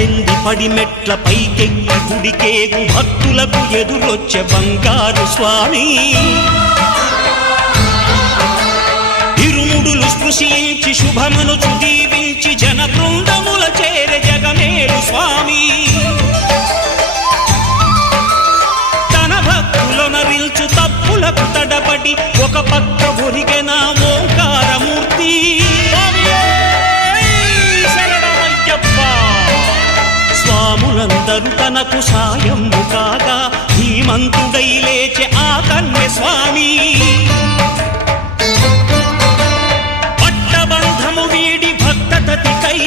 పద్దెంది పడిమెట్ల పైకెక్కి గుడికేగు భక్తులకు ఎదురొచ్చే బంగారు స్వామి ఇరుముడులు స్పృశించి శుభమును చుదీవించి జన బృందముల చేరే జగమేలు స్వామి తన భక్తులొనరిల్చు తప్పులకు తడబడి ఒక పక్క ఒరిగెన ఓంకారమూర్తి స్వాములందరూ తనకు సాయము కాగా ధీమంతుడై లేచే ఆ కన్య స్వామి పట్టబంధము వీడి భక్తతతికై